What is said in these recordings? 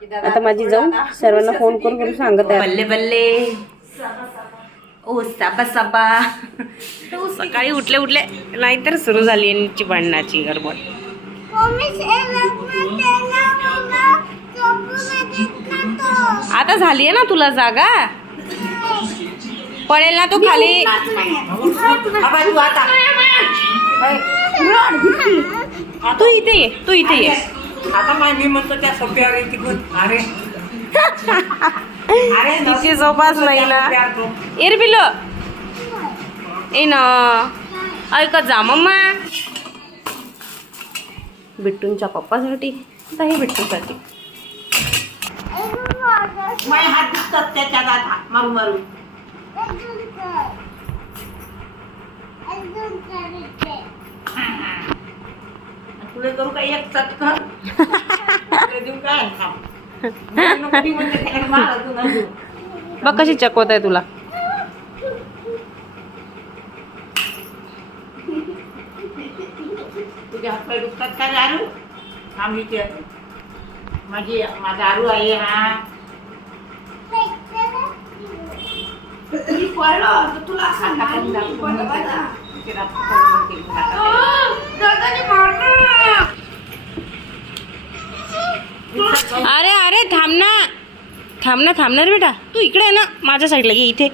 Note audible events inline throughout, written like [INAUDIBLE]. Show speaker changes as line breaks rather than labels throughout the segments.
आता माझी जाऊन सर्वांना फोन करून करून सांगत आहे.
बल्ले बल्ले. ओ साबा साबा.
सकाळी उठले उठले. नाहीतर सुरू झाली यांची भांडणाची गडबड. आता झाली आहे ना तुला जागा? पडेल ना तू खाली.
बाबा तू आता.
तू इथे ये तू इथे ये.
आता माय मी म्हणतो त्या सोप्यावर येते कोण अरे. अरे [LAUGHS]
तिची झोपाच नाही ना एर पिलो ए ना. ऐकत जा मम्मा. बिट्टूंच्या पप्पासाठी आता हे बिट्टूसाठी.
माझे हात दिसतात त्याच्यात आता मारू मारू. तुला करू का एक चटकन तुला देऊ काय थांब. मी नको ती म्हणते त्याला मारा तू ना देऊ.
बघ कशी चकवत आहे तुला
तुझे हातपाय दुखतात का दारू थांब इथे माझी माझा आरू आहे हा मी पडलं तर तुला असा
अरे अरे थांब ना. थांब ना थांबणार बेटा. तू इकडे आहे ना. माझ्या साईडला घे इथे.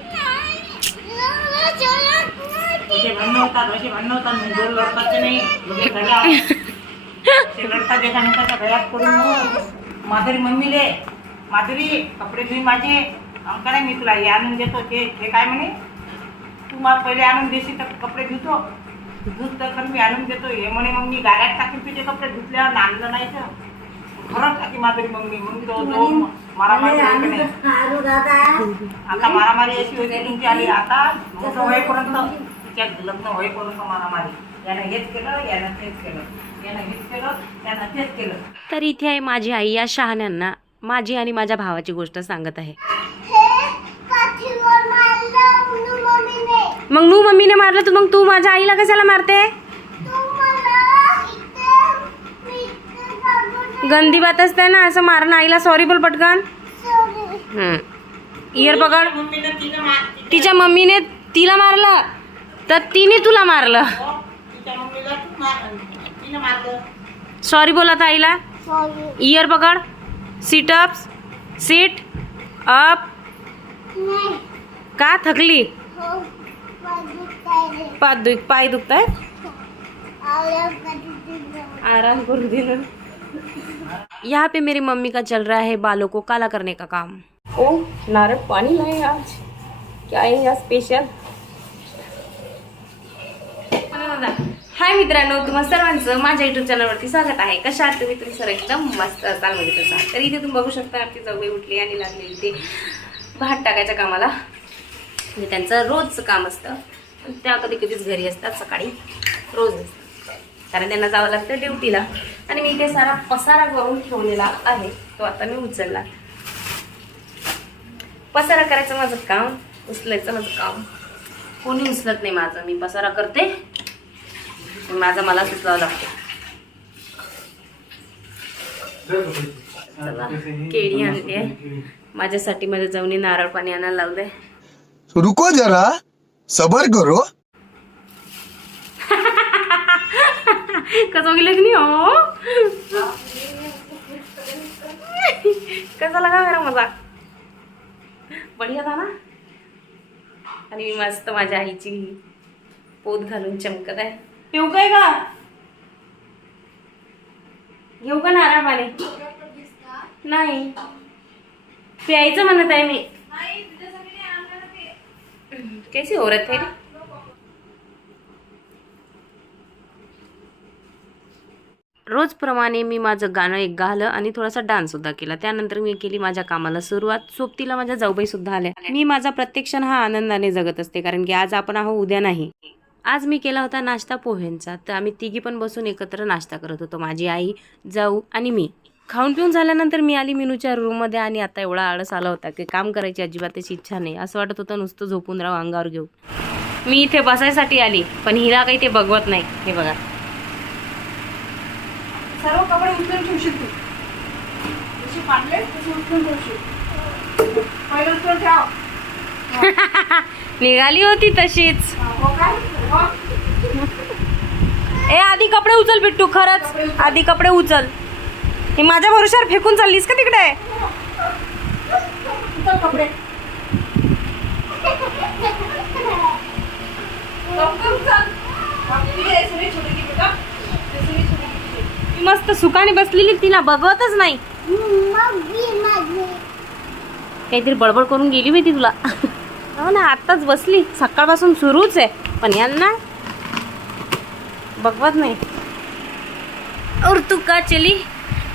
असे भांडणं होतात असे भांडणं होतात. मी जोर लढतात ते नाही सगळ्या ते लढतात एकामेकाच्या गळ्यात पडून मग. माधुरी मम्मीले माधुरी कपडे धुई माझे. अंकडे मी तुला हे आणून देतो. ते हे काय म्हणे? तू मला पहिले आणून देशील तर कपडे धुतो. धुत तर खरं मी आणून देतो हे म्हणे मग मी गाड्यात टाकीन तुझे कपडे धुतल्यावर आणलं नाही तर. खरंच टाकी माधुरी मम्मी मग तो तो मारामारी होते की नाही आता मारामारी अशी होती तुमची आली आता मोठं होईपर्यंत तिच्या लग्न होईपर्यंत मारामारी. यानं हेच केलं यानं तेच केलं. यानं हेच केलं त्यानं तेच केलं.
तर इथे आहे माझी आई या शहाण्यांना. माझी आणि माझ्या भावाची गोष्ट सांगत आहे. मग नू मम्मीने मारलं तर मग तू माझ्या आईला कशाला मारते? गंदी बात असते ना असं मारणं आईला सॉरी बोल पटकन. इयर पकड. तिच्या मम्मीने तिला मारलं तर तिने तुला मारलं.
तिच्या मम्मीला तू मार तिनं मारलं.
सॉरी बोलत आईला. इयर पकड. सीट अप सीट अप का थकली? पाय दुख पाय दुखताय? आराम करू दे ना यहाँ पे मेरी मम्मी का चल रहा है बालों को काला करने का काम। ओ नारळ पाणी लाए आज। क्या आहे या स्पेशल हाय मित्रांनो तुम्हा सर्वांचं माझ्या युट्यूब चॅनलवरती स्वागत आहे. कशा आहात तुम्ही? तुम्ही सर एकदम मस्त असाल म्हणजे तसा तर इथे तुम्ही बघू शकता आरती जवळ उठली आणि लागली इथे भात टाकायच्या कामाला. म्हणजे त्यांचं रोजचं काम असतं. त्या कधी कधीच घरी असतात सकाळी रोज कारण त्यांना जावं लागतं ड्युटीला. आणि मी इथे सारा पसारा करून ठेवलेला आहे तो आता मी उचलला. पसारा करायचं माझं काम उचलायचं माझं काम. कोणी उचलत नाही माझं मी पसारा करते. माझा मला सुचलावं लागतो. चला केळी आणते. माझ्यासाठी माझ्या जाऊन नारळ पाणी आणायला लावलंय.
रुको जरा. सबर करो.
कसं गेलं की नाही हो? कसा लगा मेरा मजा? बढिया था ना? आणि मी मस्त माझ्या आईची पोत घालून चमकत आहे. पिऊ काय का घेऊ का नारळ पाणी? नाही. प्यायचं म्हणत आहे मी. कैसी हो औरत है थे रोजप्रमाणे मी माझं गाणं एक गालं आणि थोडासा डान्स सुद्धा केला. त्यानंतर मी केली माझ्या कामाला सुरुवात. सोबतीला माझ्या जाऊबाई सुद्धा आल्या. मी माझा प्रत्येक क्षण हा आनंदाने जगत असते कारण की आज आपण आहो उद्या नाही. आज मी केला होता नाश्ता पोह्यांचा तर आम्ही तिघी पण बसून एकत्र नाश्ता करत होतो. माझी आई जाऊ आणि मी. खाऊन पिऊन झाल्यानंतर मी आली मिनूच्या रूममध्ये आणि आता एवढा आळस आला होता की काम करायची अजिबात त्याची इच्छा नाही. असं वाटत होतं नुसतं झोपून राहू अंगावर घेऊ. मी इथे बसायसाठी आली पण हिला काही ते बघवत नाही. हे बघा.
सर्व कपडे उचलून ठेवशील तू. फाटले तशी उचलून ठेवशील. पहिलं उचलून ठेव. [LAUGHS]
निघाली होती तशीच.
हो हो.
ए आधी कपडे उचल बिट्टू खरंच. आधी कपडे उचल. हे माझ्या भरोशावर फेकून चाललीस का तिकडे? मस्त सुखाने बसलेली तिला बघवतच नाही. काहीतरी बडबड करून गेली माहिती तुला. हो ना आत्ताच बसली. सकाळपासून सुरूच आहे. पण यांना बघवत नाही. और तू का चली?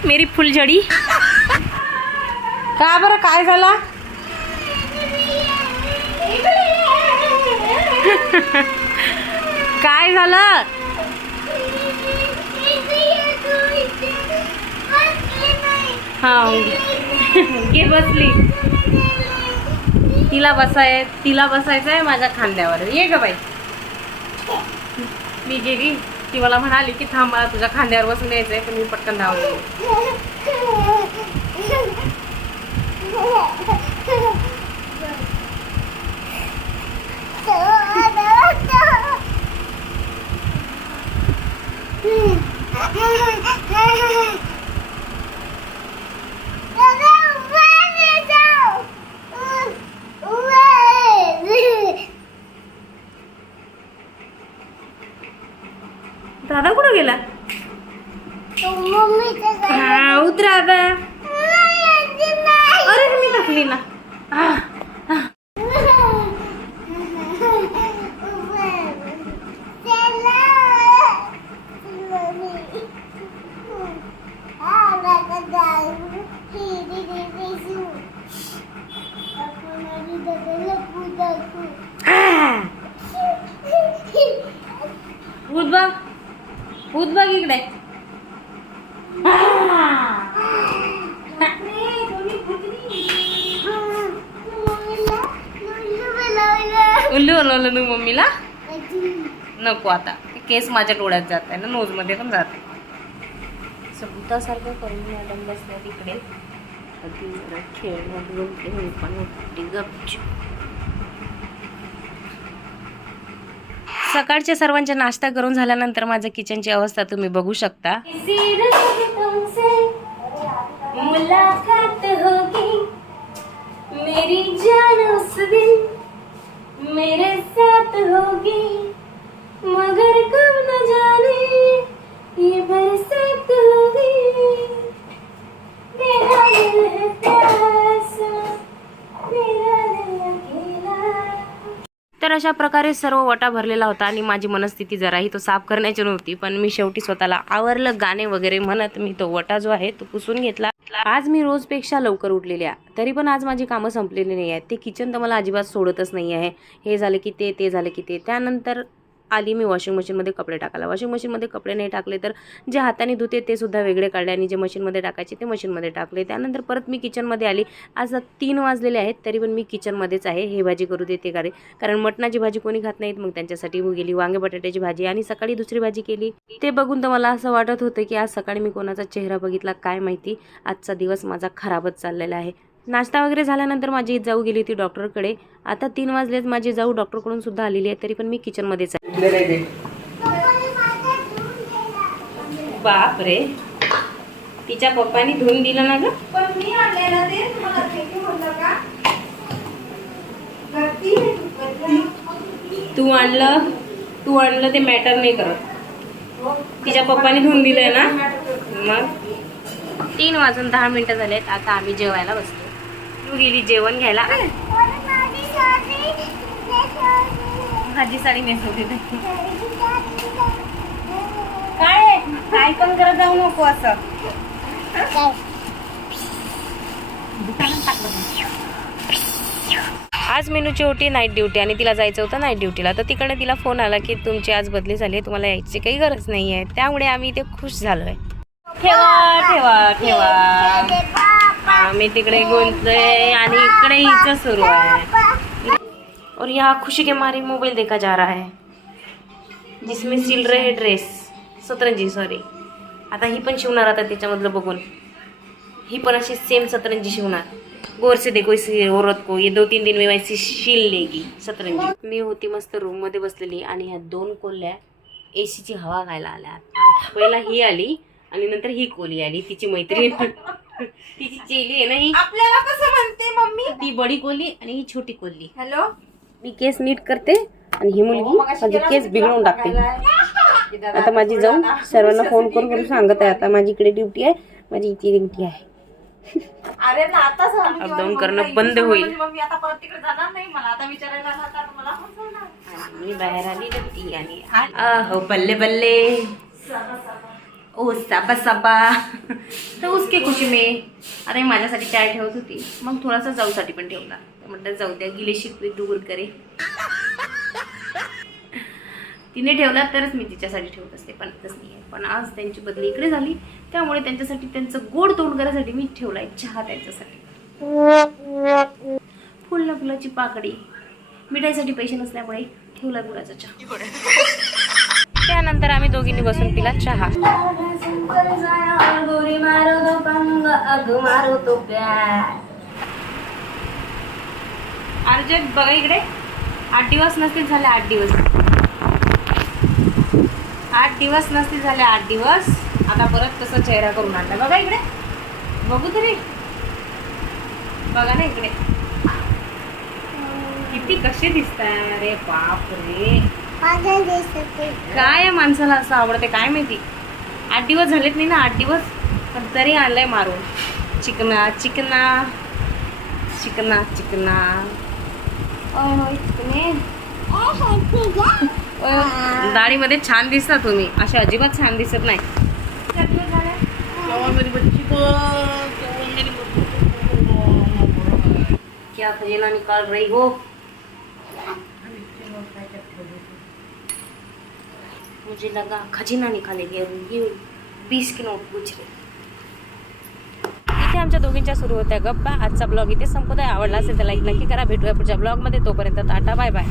मेरी फुलझडी. का बरं काय झाला? [LAUGHS] काय झालं? हा घे [LAUGHS] बसली. तिला बसाय तिला बसायचं आहे माझ्या खांद्यावर. ये ग बाई. मी गेली. ती मला म्हणाली की थांब मला तुझ्या खांद्यावर बसून यायचंय पण मी पटकन धावले [LAUGHS] दादा कुठं गेला हा उतरा आता अरे मी टाकली ना आह, आह. भूत बघ भूत बघ इकडे उल्लू बनवलं तू मम्मीला? नको आता. केस माझ्या डोळ्यात जात आहे ना नोजमध्ये पण जाते. भूतासारखं करून मॅडम बसल्या तिकडे तर ती जरा खेळण्यात गुंतली मी पण उठली गपचूप. सकाळच्या सर्वांच्या नाश्ता करून झाल्यानंतर माझ्या किचनची अवस्था तुम्ही बघू शकता. मुलाकात होगी. मेरी जान उस दिन मेरे साथ होगी मगर कब न जाने ये बरसात होगी। मेरा दिल है प्यासा मेरा दिल अकेला। तर अशा प्रकारे सर्व वटा भरलेला होता आणि माझी मनस्थिती जराही तो साफ करण्याची नव्हती पण मी शेवटी स्वतःला आवरलं. गाणे वगैरे म्हणत मी तो वटा जो आहे तो पुसून घेतला. आज मी रोजपेक्षा लवकर उठलेली आहे. तरी पण आज माझी कामं संपलेली नाही आहेत. ते किचन तर मला अजिबात सोडतच नाही आहे. हे झालं की ते ते झालं की ते. त्यानंतर आली मी वॉशिंग मशीनमध्ये कपडे टाकायला. वॉशिंग मशीनमध्ये कपडे नाही टाकले तर जे हाताने धुते ते सुद्धा वेगळे काढले आणि जे मशीनमध्ये टाकायचे ते मशीनमध्ये टाकले. त्यानंतर परत मी किचनमध्ये आली. आज तीन वाजलेले आहेत तरी पण मी किचनमध्येच आहे. हे भाजी करू देते का रे? कारण मटणाची भाजी कोणी खात नाहीत मग त्यांच्यासाठी गेली. वांगे बटाट्याची भाजी आणि सकाळी दुसरी भाजी केली. ते बघून तर मला असं वाटत होतं की आज सकाळी मी कोणाचा चेहरा बघितला काय माहिती? आजचा दिवस माझा खराबच चाललेला आहे. नाश्ता वगैरे झाल्यानंतर माझी जाऊ गेली होती डॉक्टरकडे. आता तीन वाजलेत माझी जाऊ डॉक्टरकडून सुद्धा आलेली आहे तरी पण मी किचनमध्येच आहे. बापरे. तिच्या पप्पानी धुवून दिलं ना
ते
आणलं तू आणलं ते मॅटर नाही करत. तिच्या पप्पाने धुवून दिलंय ना? मग? तीन वाजून दहा मिनिटं झालेत आता आम्ही जेवायला बसलो तू गेली जेवण घ्यायला? माझी साडी नेसवते काय काय पण करत जाऊ नको असं. आज मेनूची होती नाईट ड्युटी आणि तिला जायचं होतं नाईट ड्युटीला तर तिकडे तिला फोन आला की तुमची आज बदली झाली आहे तुम्हाला यायची काही गरज नाही आहे त्यामुळे आम्ही इथे खुश झालो आहे ठेवा ठेवा ठेवा. मी तिकडे गुंतलोय आणि इकडे हिचं सुरू आहे. और यहाँ खुशी के मारे मोबाइल देखा जा रहा है जिसमें सिल रहे ड्रेस सतरंजी सॉरी आता ही पण शिवणार आता त्याच्यामधलं बघून. ही पण अशी सेम सतरंजी शिवणार. गोर से देखो इस औरत को ये दो तीन दिन में वैसी शिल लेगी सतरंजी. मी होती मस्त रूममध्ये बसलेली आणि ह्या दोन कोल्ह्या एसीची हवा खायला आल्या. पहिला ही आली आणि नंतर ही कोली आली तिची मैत्रीण. तिची चेली आहे ना ही.
आपल्याला कसं म्हणते मम्मी?
ती बडी कोली आणि ही छोटी कोल्ली
हॅलो?
मी केस नीट करते आणि ही मुलगी माझे केस बिघडवून टाकते. आता माझी जाऊन सर्वांना फोन करून करून सांगत आहे आता माझी इकडे ड्युटी आहे माझी इथे ड्युटी आहे.
अरे ना आता
Updown करणं बंद होईल.
मम्मी आता परत तिकडे जाणार नाही मला. आता विचारायला आला तर मला फसवणार.
आणि मी बाहेर आली ती आली. अहो बल्ले बल्ले. ओ साबा साबा. तर उसके खुशी मे आता मी माझ्यासाठी चाय ठेवत होती. मग थोडासा जाऊसाठी पण ठेवला. म्हटलं जाऊ द्या गिलेशी शिकवे दूर करे. तिने ठेवला तरच मी तिच्यासाठी ठेवत असते. पण तसं नाही आहे पण आज त्यांची बदली इकडे झाली. त्यामुळे त्यांच्यासाठी त्यांचं गोड तोंड करायसाठी मी ठेवलाय चहा त्यांच्यासाठी. फुल फुलाची पाकडी. मिठाईसाठी पैसे नसल्यामुळे ठेवला गुळाचा चहा. त्यानंतर आम्ही दोघींनी बसून पिला चहा. अर्जंट बघा इकडे. आठ दिवस नसतील झाले आठ दिवस. आठ दिवस नसतील झाले आठ दिवस. आता परत तसा चेहरा करून आणला. बघा इकडे. बघू तरी. बघा ना इकडे. किती कसे दिसताय. रे बाप रे काय या माणसाला असं आवडते काय माहिती? आठ दिवस झालेत नाही ना आठ दिवस? पण तरी आणलंय मारून. चिकना चिकना चिकना चिकना. दाढीमध्ये छान दिसता तुम्ही. असे अजिबात छान दिसत नाही. क्या खजिना निकाल रही हो? मुझे लगा खजिना निकालेगी और ये बीस की नोट पूछ रही। इथे आमच्या दोघींच्या सुरू होत्या गप्पा. आजचा ब्लॉग इथे संपत आहे आवडला असेल तर लाईक नक्की करा. भेटूया पुढच्या ब्लॉगमध्ये. तोपर्यंत टाटा बाय बाय